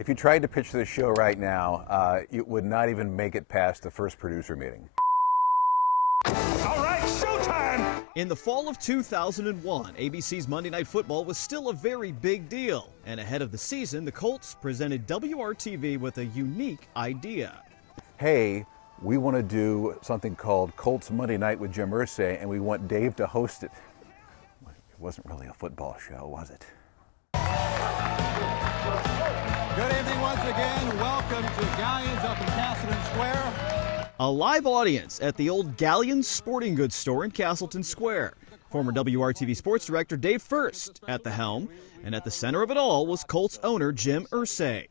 If you tried to pitch this show right now, it would not even make it past the first producer meeting. All right, showtime! In the fall of 2001, ABC's Monday Night Football was still a very big deal. And ahead of the season, the Colts presented WRTV with a unique idea. Hey, we want to do something called Colts Monday Night with Jim Irsay, and we want Dave to host it. It wasn't really a football show, was it? Good evening once again. Welcome to Galleons up in Castleton Square. A live audience at the old Galleons Sporting Goods store in Castleton Square. Former WRTV sports director Dave Furst at the helm, and at the center of it all was Colts owner Jim Irsay.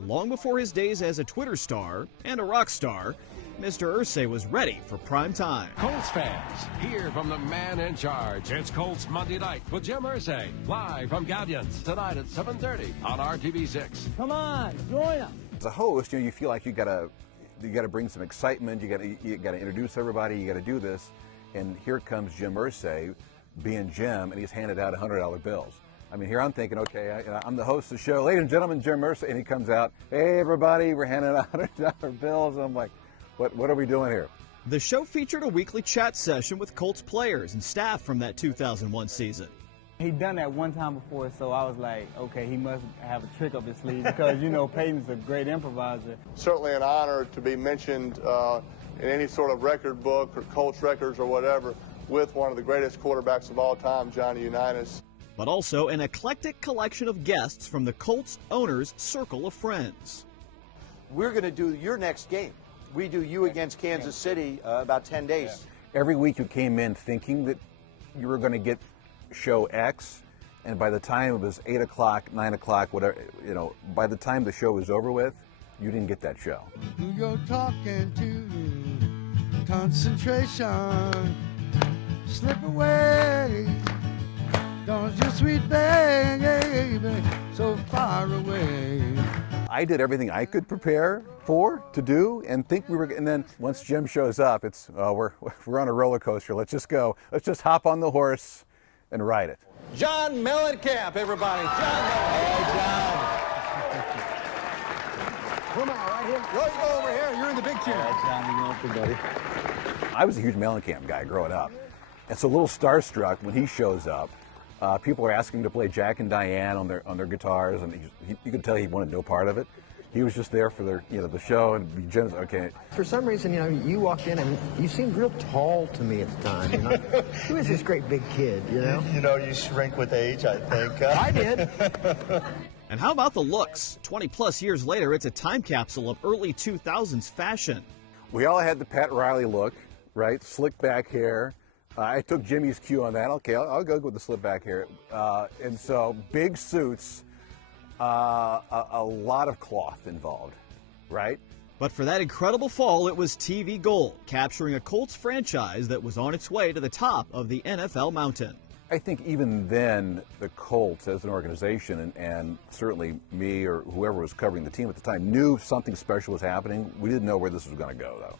Long before his days as a Twitter star and a rock star, Mr. Irsay was ready for prime time. Colts fans, hear from the man in charge. It's Colts Monday Night with Jim Irsay, live from Galleons, tonight at 7:30 on RTV6. Come on, join us. As a host, you feel like you gotta bring some excitement. You gotta introduce everybody. You gotta do this, and here comes Jim Irsay, being Jim, and he's handed out $100 bills. I mean, here I'm thinking, okay, I'm the host of the show, ladies and gentlemen, Jim Irsay, and he comes out, hey everybody, we're handing out $100 bills. And I'm like, what are we doing here? The show featured a weekly chat session with Colts players and staff from that 2001 season. He'd done that one time before, so I was like, okay, he must have a trick up his sleeve because, Peyton's a great improviser. Certainly an honor to be mentioned in any sort of record book or Colts records or whatever with one of the greatest quarterbacks of all time, Johnny Unitas. But also an eclectic collection of guests from the Colts owner's circle of friends. We're going to do your next game. We do you against Kansas City about 10 days. Every week you came in thinking that you were going to get show X, and by the time it was 8 o'clock, 9 o'clock, whatever, by the time the show was over with, you didn't get that show. Who you're talking to, concentration, slip away, don't you sweet baby, so far away. I did everything I could prepare to do, and think we were. And then once Jim shows up, it's we're on a roller coaster. Let's just go. Let's just hop on the horse and ride it. John Mellencamp, everybody. John. Hey, John. Come on, right here. You go over here. You're in the big chair. I was a huge Mellencamp guy growing up, and so a little starstruck when he shows up. People are asking him to play Jack and Diane on their guitars, and you could tell he wanted no part of it. He was just there for the show, and Jim's okay. For some reason, you walked in and you seemed real tall to me at the time. Who is this great big kid? You shrink with age, I think. I did. And how about the looks? 20 plus years later, it's a time capsule of early 2000s fashion. We all had the Pat Riley look, right? Slick back hair. I took Jimmy's cue on that. Okay, I'll go with the slip back hair. And so big suits, a lot of cloth involved, right? But for that incredible fall, it was TV gold, capturing a Colts franchise that was on its way to the top of the NFL mountain. I think even then, the Colts as an organization, and certainly me or whoever was covering the team at the time, knew something special was happening. We didn't know where this was going to go, though.